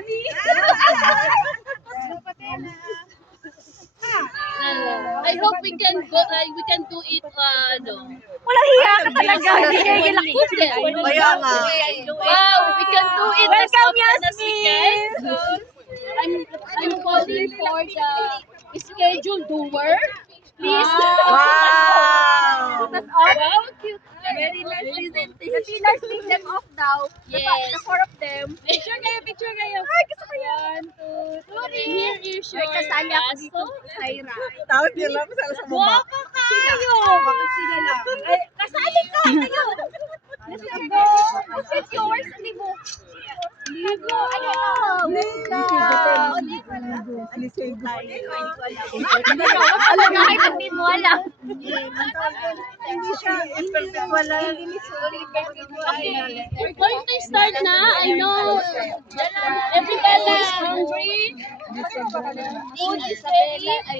Nani? I hope we can go. We can do it. Walang hiya ka talaga. Hindi kayo Good then. Kaya nga. Wow, we can do it as Welcome, often as we can. I'm calling for the schedule doer. Please. Wow. Wow, cute. Very nice presentation. The pillars leave them off now. Yes. The four of them. Picture kayo. Ay, gusto ko yan. 1, 2, 3. Here is your May kasali ako dito. lasso. Saira. Tapos yun lang sa baba. Waka kayo! Bakit sila lang? Ay, kasali ka kayo! Let's go! It's yours, libo. Libo! Ayun! Libo! Alam nga kayo pag di mo alam. Hindi siya. Wala. We're going to start na. I know everybody is hungry. Food is ready.